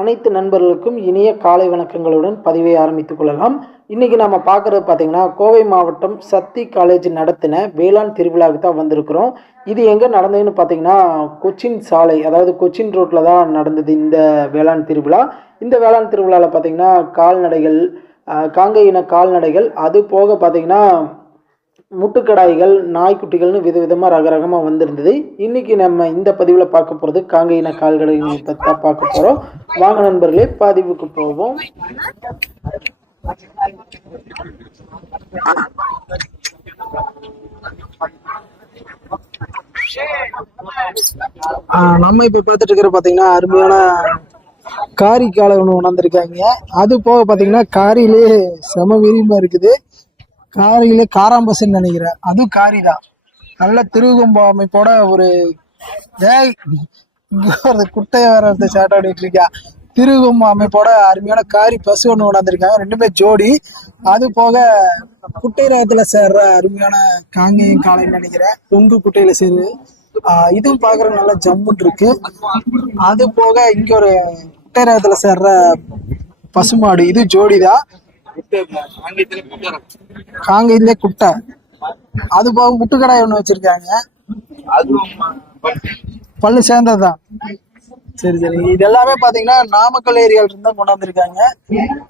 அனைத்து நண்பர்களுக்கும் இனிய காலை வணக்கங்களுடன் பதிவை ஆரம்பித்துக் கொள்ளலாம். இன்றைக்கி நம்ம பார்க்குறது பார்த்தீங்கன்னா கோவை மாவட்டம் சக்தி காலேஜ் நடத்தின வேளாண் திருவிழாவுக்கு தான் வந்திருக்கிறோம். இது எங்கே நடந்ததுன்னு பார்த்தீங்கன்னா கொச்சின் சாலை அதாவது கொச்சின் ரோட்டில் தான் நடந்தது இந்த வேளாண் திருவிழா. இந்த வேளாண் திருவிழாவில் பார்த்தீங்கன்னா கால்நடைகள் காங்கை இன கால்நடைகள் அது போக பார்த்தீங்கன்னா முட்டுக்கடாய்கள் நாய்க்குட்டிகள்னு விதவிதமாக ரகரகமாக வந்திருந்தது. இன்றைக்கி நம்ம இந்த பதிவில் பார்க்க போகிறது காங்கையின கால்நடைகளை பற்றி தான் பார்க்க போகிறோம் வாங்க நண்பர்களே பதிவுக்கு போவோம். நம்ம இப்போ பார்த்துட்டு இருக்கிற பார்த்தீங்கன்னா அருமையான காரி காலை ஒன்று உணர்ந்துருக்காங்க. அது போக பார்த்தீங்கன்னா காரிலேயே செம விரிமா இருக்குது. காரியிலே காராம்பசுன்னு நினைக்கிறேன். அதுவும் காரி தான் நல்ல திருகும்ப அமைப்போட ஒரு ஒரு குட்டைய வேற ஒருத்த சேட்டை ஆடிட்டு இருக்கா. திருகும் அமைப்போட அருமையான காரி பசு ஒன்று கொண்டாந்துருக்காங்க. ரெண்டுமே ஜோடி. அது போக குட்டை ரகத்துல சேர்ற அருமையான காங்கேயம் காளைன்னு நினைக்கிறேன். கொங்கு குட்டையில சேரு. இதுவும் பாக்குற நல்லா ஜம்முன்னு இருக்கு. அது போக இங்க ஒரு குட்டை ரகத்துல சேர்ற பசுமாடு. இது ஜோடிதான். காங்கையிலே குட்டை. அது போக முட்டுக்கடாய் ஒண்ணு வச்சிருக்காங்க. பல்லு சேர்ந்ததுதான். சரி சரி. இது எல்லாமே பாத்தீங்கன்னா நாமக்கல் ஏரியால இருந்து தான் கொண்டாந்துருக்காங்க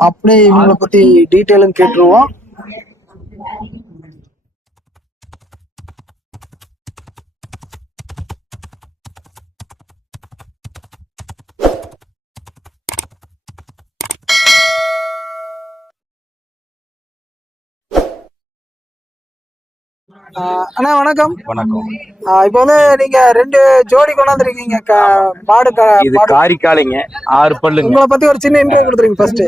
அப்படியே இவங்களை பத்தி டீட்டெயிலும் கேட்டுருவோம். அண்ணா வணக்கம். வணக்கம். இப்போ வந்து நீங்க ரெண்டு ஜோடி கொண்டாந்துருக்கீங்க மாடு க- இது காரிக்காலைங்க ஆறு பல்லுங்க. உங்களை பத்தி ஒரு சின்ன இன்டர்வியூ கொடுத்துருங்க ஃபர்ஸ்ட்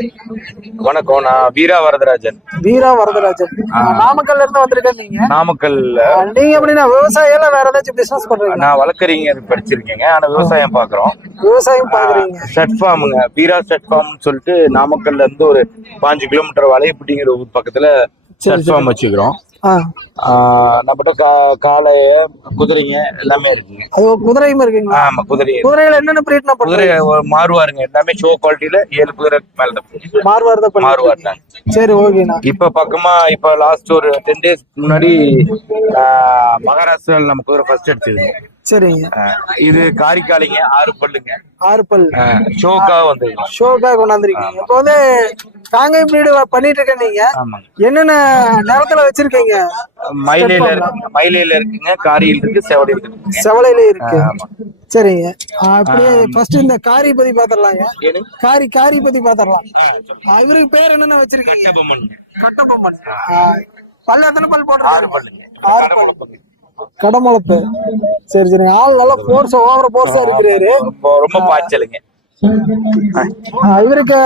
வணக்கம் நான் வீரா வரதராஜன். வீரா வரதராஜன். நாமக்கல்ல இருந்து வந்திருக்கேன் நீங்க. நாமக்கல் நீங்க எப்படின்னா விவசாயம் வேற ஏதாச்சும் பிசினஸ் பண்றீங்க நான் வழக்கறிஞர் படிச்சிருக்கேங்க ஆனா விவசாயம் பாக்குறோம். விவசாயம் பாக்குறீங்க. ஷட் ஃபார்முங்க வீரா ஷட் ஃபார்ம்னு சொல்லிட்டு நாமக்கல்ல இருந்து ஒரு பாஞ்சு கிலோமீட்டர் வலையப்பட்டிங்கிற ஊர் பக்கத்துல ஷட் ஃபார்ம் வச்சுக்கிறோம். நம்மகிட்ட கா காளைய குதிரைங்க எல்லாமே இருக்குங்க. அது குதிரையும் இருக்குங்களா? ஆமா குதிரை குதிரையில என்னென்ன பிரீட்னா குதிரை மாறுவாருங்க. எல்லாமே ஷோ குவாலிட்டியில ஏழு குதிரை மேல தான். மார்வார் தான் மாறுவார் தான். சரி ஓகேண்ணா. இப்ப பக்கமா இப்ப லாஸ்ட் ஒரு டென் டேஸ் முன்னாடி மகாராஷ்டிரால நம்ம குதிரை ஃபர்ஸ்ட் அடிச்சது சரிங்க. இது காரிக்காலிங்க ஆறு பல்லுங்க. ஆறு பல் ஷோக்கா வந்து ஷோக்காக கொண்டாந்துருக்கீங்க. இப்போ வந்து காங்கை பிரீடு பண்ணிட்டு இருக்க நீங்க. என்னென்ன நேரத்துல வச்சிருக்கீங்க? மயிலையில இருக்கு மயிலையில இருக்குங்க காரியில் இருக்கு செவடியில் இருக்குங்க. செவலையில இருக்கு. சரிங்க. அப்படியே ஃபர்ஸ்ட் இந்த காரி பத்தி பாத்திரலாங்க? காரி காரி பத்தி பாத்திரலாம். இவருக்கு பேர் என்னென்ன வச்சிருக்கீங்க? கட்டபொம்மன். கட்டபொம்மன் பல்லு எத்தனை பல் ஆறு போட்டுருக்காங்க பல்லுங்க. ஆறு பல் கடமளப்பு. சரி சரி ஆள் நல்லா போர்ஸ் ஓவர போர்ஸா இருக்கிறாரு. ரொம்ப பாய்ச்சலுங்க. இவருக்கு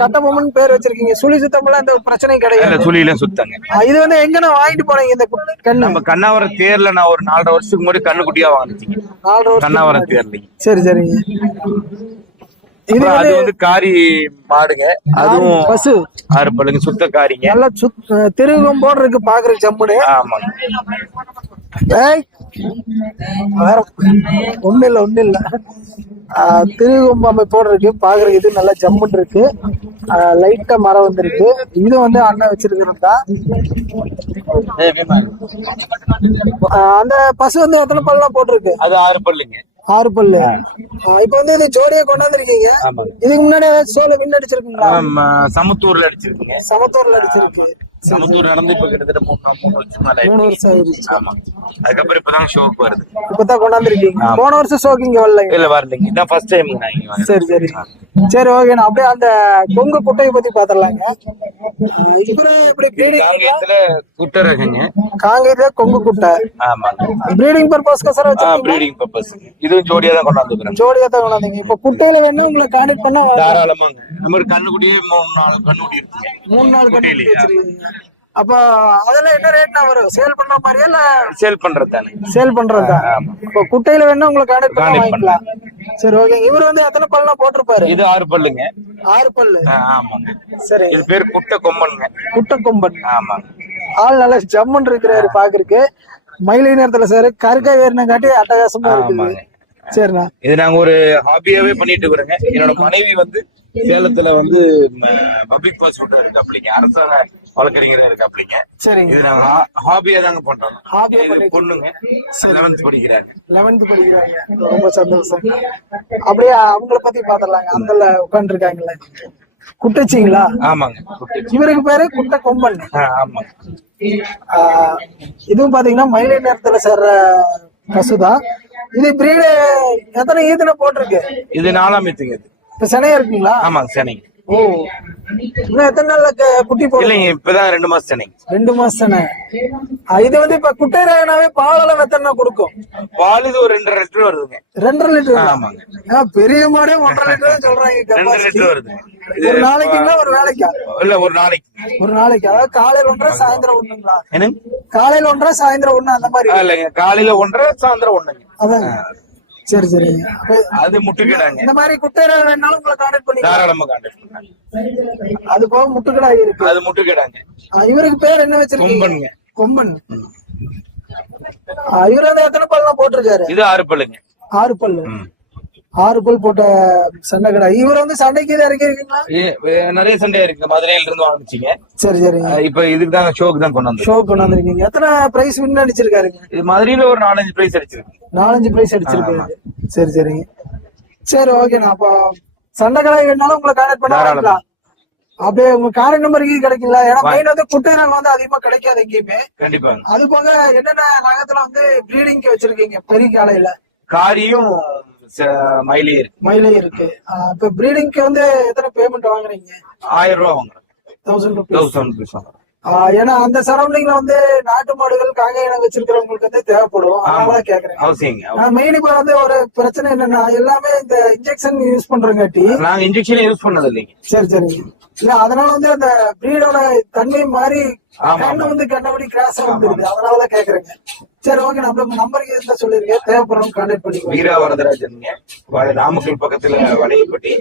கட்டபொம்மன் பேர் வச்சிருக்கீங்க. சுழி சுத்தமெல்லாம் இந்த பிரச்சனை கிடையாது. சுழியில சுத்தங்க. இது வந்து எங்கன்னு வாங்கிட்டு போனீங்க இந்த கண்ணு? நம்ம கண்ணாவரம் தேர்ல நான் ஒரு நாலரை வருஷத்துக்கு முன்னாடி கண்ணுக்குட்டியா வாங்கிச்சிங்க நாலரை வருஷம் கண்ணாவரம் தேர்லிங்க. சரி சரிங்க. இது வந்து காரி மாடுங்க. அதுவும் பசு. ஆறு பல்லுங்க சுத்த காரிங்க. நல்லா சுத் திருகம் போட இருக்கு பாக்குறதுக்கு ஜம்முனு. ஆமாங்க. வேற ஒண்ணு இல்ல ஒண்ணு இல்ல. திருகம் அமைப்போட இருக்கு பாக்குறதுக்கு இது நல்லா ஜம்முன்னு இருக்கு. லைட்டா மரம் வந்திருக்கு. இது வந்து அண்ணன் வச்சிருக்கிறது? அந்த பசு வந்து எத்தனை பல்லாம் போட்டிருக்கு? அது ஆறு பல்லுங்க. ஆறு பல்லு. இப்ப வந்து இது ஜோடியா கொண்டாந்துருக்கீங்க? இதுக்கு முன்னாடி சோலை வின் அடிச்சிருக்கீங்களா? சமத்தூர்ல அடிச்சிருக்குங்க. சமத்தூர்ல அடிச்சிருக்கு. சமத்தூர் நடந்து இப்ப கிட்டத்தட்ட மூணு வருஷம் மூணு. வருஷம் ஆயிருச்சு ஆமா. அதுக்கப்புறம் இப்பதான் ஷோக்கு வருது. இப்பதான் கொண்டாந்துருக்கீங்க. போன வருஷம் ஷோக்கிங்க வரலைங்க. இல்ல வரலைங்க. இதான் ஃபர்ஸ்ட் டைம் நான் இங்க சரி சரி. சரி ஓகேண்ணா அப்படியே அந்த கொங்கு குட்டையை பத்தி பாத்திரலாங்க ப்ரீடிங் காங்கேயத்துல குட்ட ரகங்க காங்கேயத்துல கொங்கு குட்டை. ஆமாங்க ப்ரீடிங் பர்பஸ் சார் வச்சு ப்ரீடிங் பர்பஸ் இதுவும் ஜோடியா தான் கொண்டாந்துக்கிறேன் ஜோடியா தான் கொண்டாந்தீங்க. இப்ப குட்டையில வேணா உங்களை கான்டாக்ட் பண்ணா. தாராளமாங்க. மாதிரி கண்ணுக்குட்டியே மூணு நாலு கண்ணுக்குட்டி இருக்குங்க மூணு நாள் கட்டி குட்டையிலே. வச்சிருக்கீங்க. அப்ப அதெல்லாம் என்ன ரேட்னா வரும்? சேல் பண்ற மாதிரியா இல்ல சேல் பண்றது தானே. சேல் பண்றதா? ஆமா. இப்ப குட்டையில வேணா உங்களை கான்டாக்ட் பண்ணா வாங்கிக்கலாம். சரி ஓகே இவர் வந்து எத்தனை பல்லாம் போட்டிருப்பாரு? இது ஆறு பல்லுங்க. ஆறு பல்லு. ஆமாங்க சரி. இது பேர் குட்ட கொம்பனுங்க. குட்டை கொம்பன். ஆமாங்க ஆள் நல்லா ஜம்முன்னு இருக்கிறாரு பாக்குறதுக்கு. மயிலை நேரத்துல சார் கருக்கா ஏறின காட்டி அட்டகாசமா இருக்குது. ஆமாங்க. சரிண்ணா. இது நாங்க ஒரு ஹாபியாவே பண்ணிட்டு இருக்கிறோங்க. என்னோட மனைவி வந்து சேலத்துல வந்து பப்ளிக் பாஸ்போர்ட் இருக்கு. அப்படிங்க அரசாங்க வழக்கறிஞர் இருக்கு அப்படிங்க சரிங்க. இது நாங்க ஹாபியா தாங்க பண்றோம். இது பண்ணிட்டு பொண்ணுங்க. லெவன்த் படிக்கிறாங்க. லெவன்த் படிக்கிறாங்க. ரொம்ப சந்தோஷம். அப்படியே அவங்கள பத்தி பாத்திரலாங்க அந்தல உட்காந்துருக்காங்கல்ல குட்டச்சிங்களா? ஆமாங்க. இவருக்கு பேரு குட்ட கொம்பன். ஆமாங்க இதுவும் பாத்தீங்கன்னா மயிலை நேரத்துல சேர்ற பசுதான் இது பிரீடு எத்தனை ஈத்துல போட்டிருக்கு? இது நாலாம் மீத்துங்க இது. இப்ப சினையா இருக்குங்களா? ஆமாங்க சனிங்க. ஓ. இன்னும் எத்தனை நாள்ல குட்டி போடும் இல்லைங்க இப்பதான் ரெண்டு மாசம் ரெண்டு மாசம் தானே? இது வந்து இப்ப குட்டை ராயனாவே பாலெல்லாம் எத்தனை கொடுக்கும்? பால் இது ஒரு ரெண்டரை லிட்டர் வருதுங்க. ரெண்டரை லிட்டர்? ஆமாங்க. பெரிய மாடே ஒன்றரை லிட்டர் சொல்றாங்க ரெண்டு capacity. லிட்டர் வருது. இது ஒரு நாளைக்குங்களா ஒரு வேலைக்கா? இல்ல ஒரு நாளைக்கு. ஒரு நாளைக்கு? அதாவது காலையில ஒன்றரை சாயந்தரம் ஒண்ணுங்களா? என்னங்க? காலையில ஒன்றரை சாயந்தரம் ஒண்ணு அந்த மாதிரி. இல்லைங்க. காலையில ஒன்றரை சாயந்தரம் ஒண்ணுங்க. அதாங்க. சரி அப்ப அது முட்டுக்கிடாங்க. இந்த மாதிரி குட்டை ராய் வேணாலும் உங்களை கான்டாக்ட் பண்ணிக்கலாம். தாராளமா கான்டாக்ட் பண்ணாங்க அது போக முட்டுக்கடாய் இருக்கு. அது முட்டுக்கிடாங்க. இவருக்கு பேர் என்ன வச்சிருக்கீங்க? கொம்பனுங்க. கொம்பன். ஆ, இவர் வந்து எத்தனை பல்லாம் போட்டிருக்காரு? இது ஆறு பல்லுங்க. ஆறு பல்லு. ஆறு பல் போட்ட சண்டை கடை இவர் வந்து சண்டைக்கு ஏ- வே- நிறைய சண்டை இருக்கு. மதுரையில இருந்து வாங்கிச்சிங்க சரி சரிங்க. இப்ப இதுக்கு தான் ஷோக்கு தான் கொண்டு வந்து ஷோ கொண்டு வந்திருக்கீங்க. எத்தனை பிரைஸ் வின் அடிச்சிருக்காருங்க? இது மதுரையில ஒரு நாலஞ்சு பிரைஸ் அடிச்சிருக்கு. நாலஞ்சு பிரைஸ் அடிச்சிருக்காரு. சரி சரிங்க. சரி ஓகேண்ணா அப்போ சண்டை கடை வேணாலும் உங்களை கான்டாக்ட் பண்ண அப்படியே உங்க காரண்ட் நம்பர் இங்கே கிடைக்கல. ஏன்னா மெயின் வந்து குட்டை ரகம் வந்து அதிகமா கிடைக்காது எங்கேயுமே. கண்டிப்பாங்க அது போக என்னென்ன ரகத்துல வந்து ப்ரீடிங்க்கு வச்சிருக்கீங்க? பெரிய காலையில காரியும் இருக்கு. மயிலே இருக்கு. ஆஹ் இப்ப ப்ரீடிங்க்கு வந்து எத்தனை பேமெண்ட் வாங்குறீங்க? ஆயிரம் ரூபா வாங்குறோம். தௌசண்ட் ருபீஸ் தௌசண்ட் ருபீஸ் ஏன்னா அந்த சரௌண்டிங்ல வந்து நாட்டு மாடுகள் காங்கேய இனம் வச்சிருக்கிறவங்களுக்கு வந்து தேவைப்படும். அதனால கேக்குறேன். அவசியங்க மெயின் இப்ப வந்து ஒரு பிரச்சனை என்னன்னா எல்லாமே இந்த இன்ஜெக்ஷன் யூஸ் பண்றங்காட்டி நாங்க இன்ஜெக்ஷனே யூஸ் பண்ணது இல்லைங்க சரி சரி. அதனால வந்து அந்த பிரீடோட தன்மை மாறி கண்ணு வந்து கண்டபடி கிராஸ் வந்துருது. அதனாலதான் கேக்குறேங்க. சரி ஓகே நம்ம நம்பர் இருந்தா சொல்லிருக்கேன் தேவைப்படுறோம் கான்டாக்ட் பண்ணிக்கலாம் வீரா வரதராஜனுங்க. நாமக்கல் பக்கத்துல வளையப்பட்டி.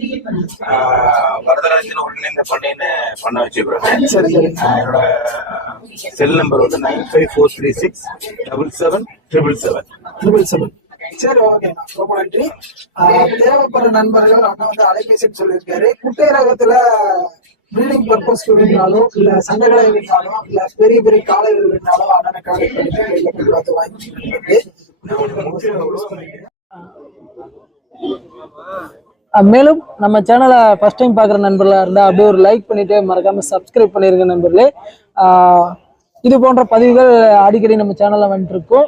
ஆஹ், வரதராஜன் உடனே இந்த பண்ணைன்னு பண்ண வச்சுக்கிறோங்க சரி சரி. என்னோட செல் நம்பர் வந்து nine five four three six double seven triple seven triple seven சரி ஓகே ரொம்ப நன்றி. ஆஹ் தேவைப்படுற நண்பர்கள் அண்ணா வந்து அலைபேசின்னு சொல்லியிருக்காரு. குட்டை ரகத்துல பில்டிங் பர்பஸ் வேணாலும் இல்ல சண்டைகளை வேணாலும் இல்ல பெரிய பெரிய காலைகள் வேணாலும் அண்ணனை கான்டாக்ட் பண்ணிட்டு பார்த்து மேலும் நம்ம சேனலை ஃபர்ஸ்ட் டைம் பார்க்குற நண்பர்களாக இருந்தால் அப்படியே ஒரு லைக் பண்ணிவிட்டு மறக்காமல் சப்ஸ்கிரைப் பண்ணியிருக்க நண்பர்களே. இது போன்ற பதிவுகள் அடிக்கடி நம்ம சேனலில் வந்துட்டுருக்கோம்